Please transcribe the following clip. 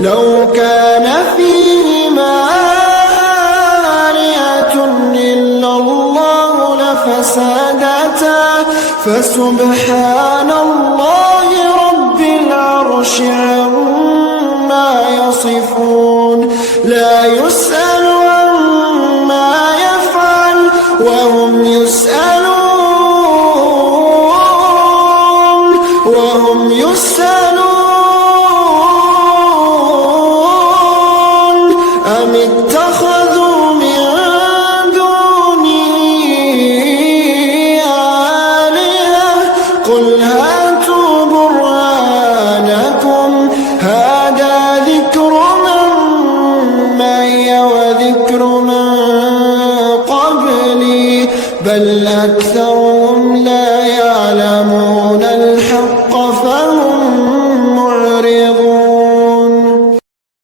لو كان فيهما آلهة إلا الله لفسدتا فسبحان الله رب العرش عما يصفون لا يسأل عما يفعل وهم يسألون أم اتخذوا من دونه آلهة قل هاتوا برهانكم هذا ذكر من معي وذكر من قبلي بل أكثر